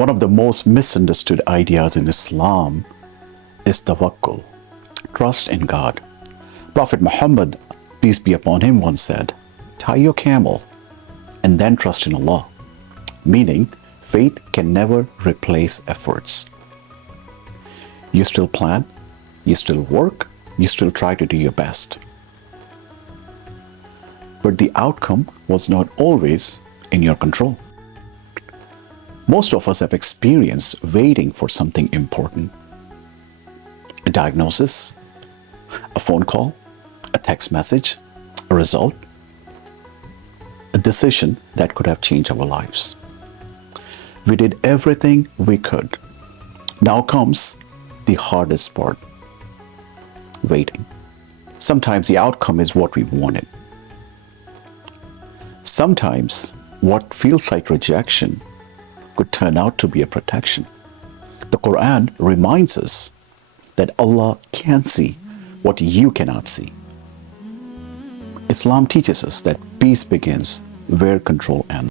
One of the most misunderstood ideas in Islam is tawakkul, trust in God. Prophet Muhammad, peace be upon him, once said, "Tie your camel and then trust in Allah," meaning faith can never replace efforts. You still plan, you still work, you still try to do your best. But the outcome was not always in your control. Most of us have experienced waiting for something important. A diagnosis, a phone call, a text message, a result, a decision that could have changed our lives. We did everything we could. Now comes the hardest part, waiting. Sometimes the outcome is what we wanted. Sometimes what feels like rejection could turn out to be a protection. The Quran reminds us that Allah can see what you cannot see. Islam teaches us that peace begins where control ends.